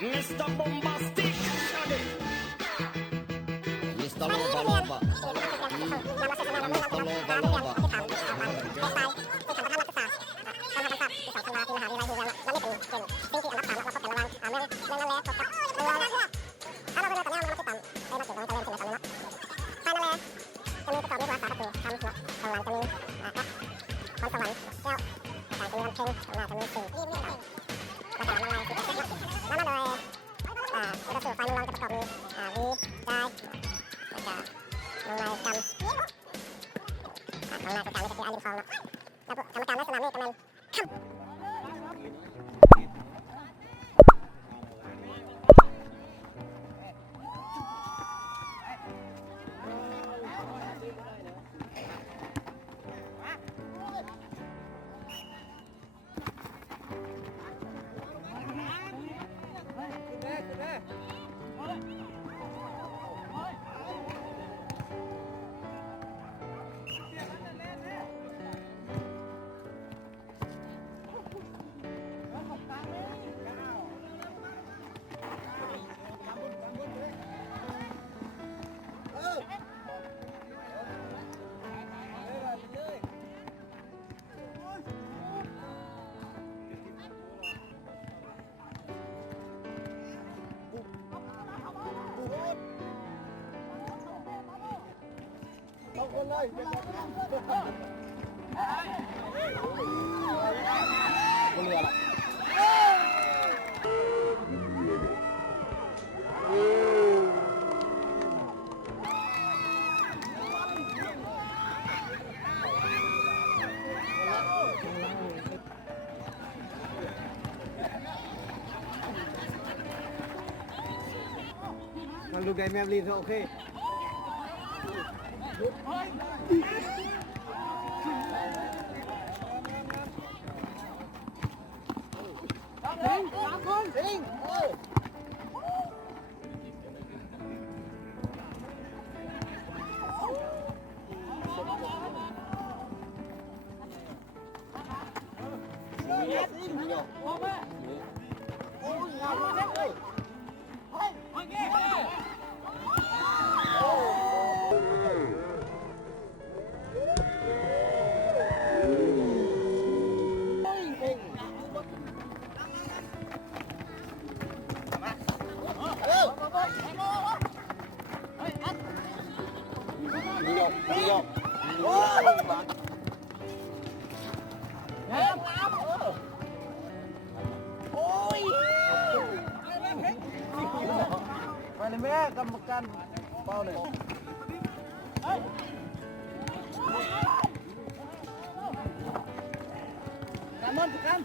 Mr. Bombastic Mr. Loba Loba Mr. Loba Loba Lu game em lên thôi ok.ไปเลยแม่กรรมการเป้าเลยการมันกัน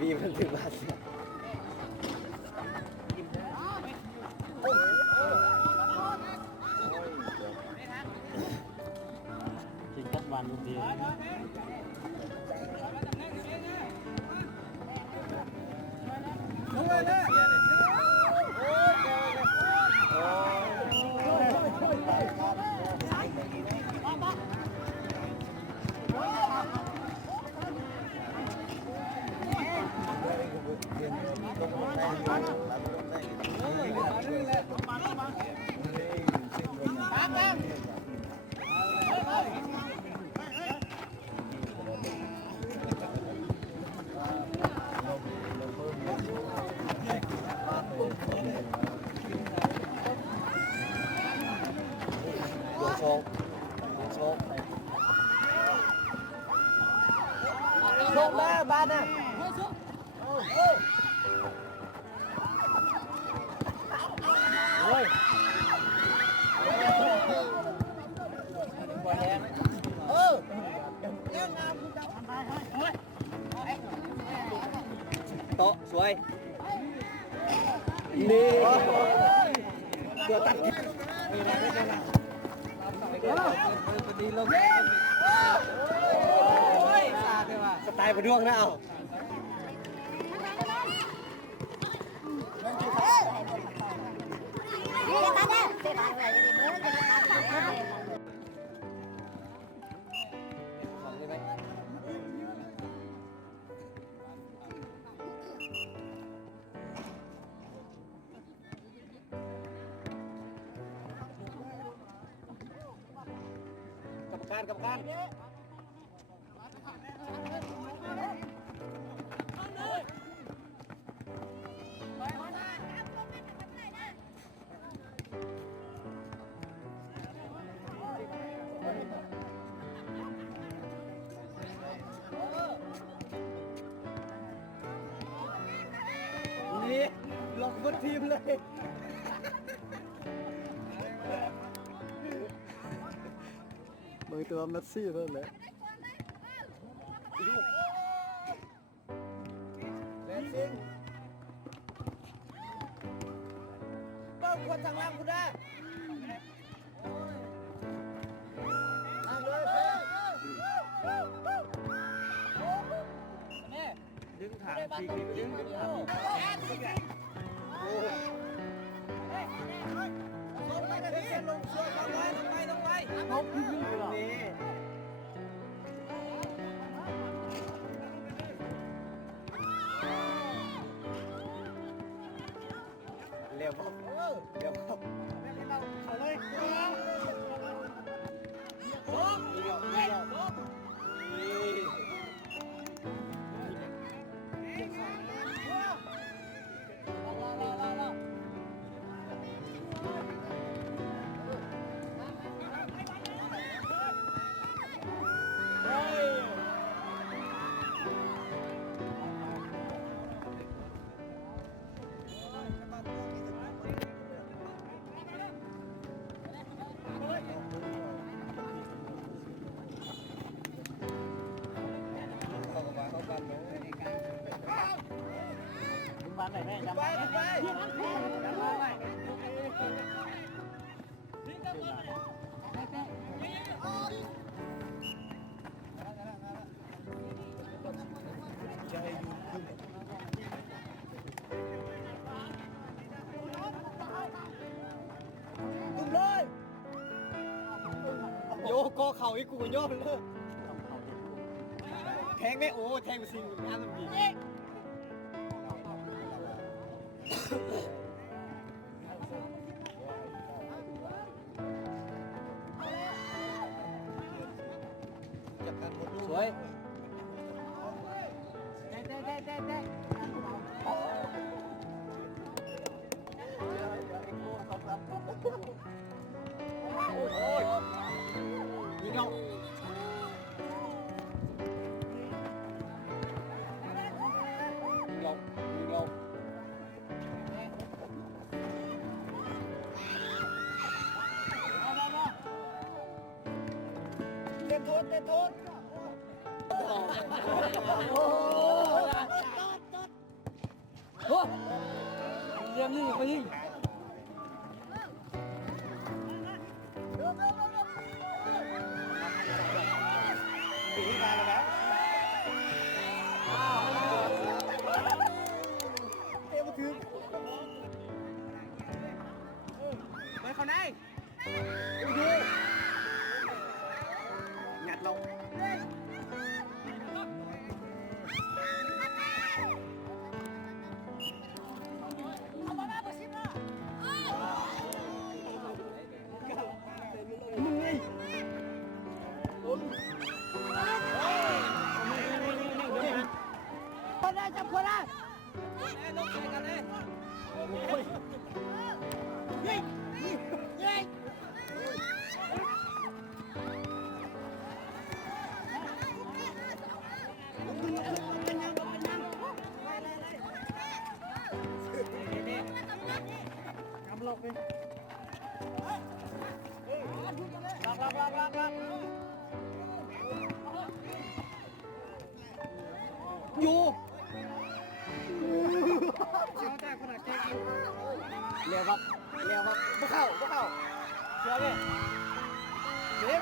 พี่มันถึงมาสิกินกับวันเดียวโชคมาบ้านน่ะโอ้ยโต๊ะสวยนี่เกือบตัดดีลงสไตล์ประด้วงนะเอา การนี่ล็อกบนทีมเลยมือตัวเมสซี่เลยแหละเล่นซิงเบิ้งคนทางล่างกูได้นั่งเลยเพ่ดึงถังทีดึงถังโอ้ลงไปกันดิลงช่วยลงไปลงพี่นี่เร็วครับเร็วครับเอาเลยบ้านไหนแม่จำไปจำไปตุ้มเลยโยกเข่าอีกกูโยกเลยแทงไม่โอ้แทงไปสิงงานมันดีสวยโอ้ยยิงเอาเต้นโทษโอ้เยี่ยมนี่ไปยิงปีนี้มาแล้วนะเตะมาถึงไปเขาไหนดูงัดลงมึงไงคนได้จับคนได้ลงใส่กันเลยยิงกำลอกไปลักอยู่เร็วครับไม่เข้าเชื่อเลยเร็ว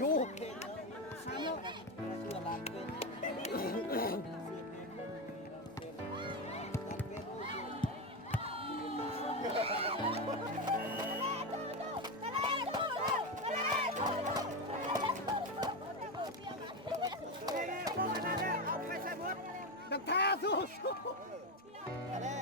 อยู่เชื่อร้านเกินดังท่าสู้เล่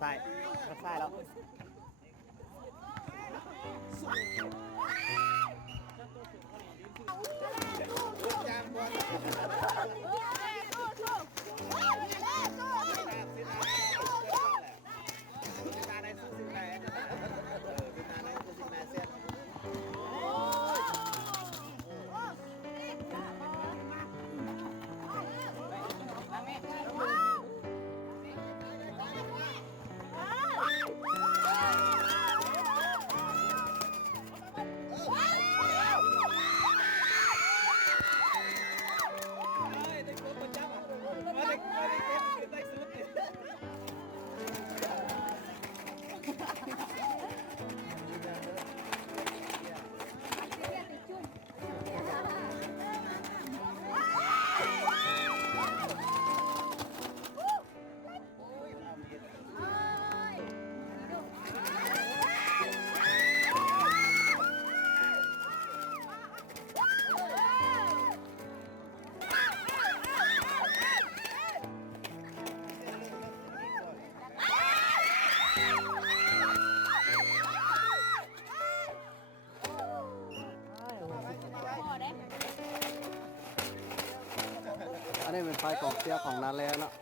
ใช่ใช่แล้ว อันนี้เป็นไฟกองเสียของนาแลเนาะ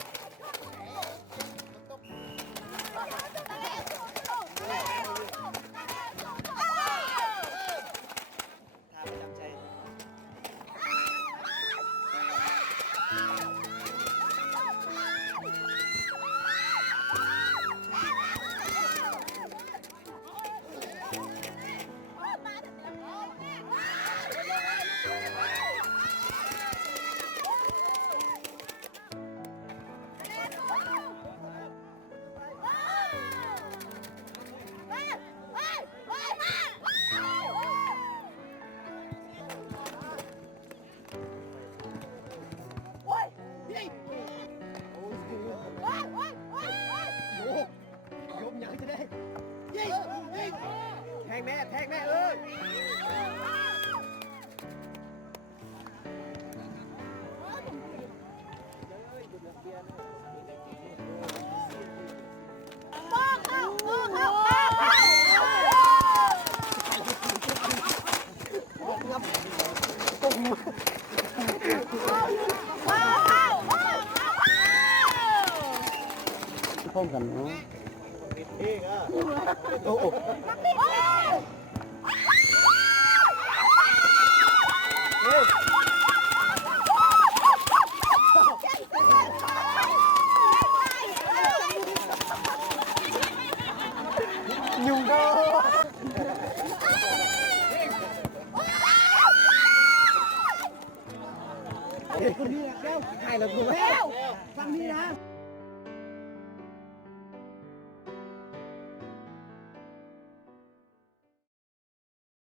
แทงแม่แทงแม่เอ้ยพ่อกันเนาะโอ้โหยุ่งก็คนนี้แก้วถ่ายแล้วกูแล้ว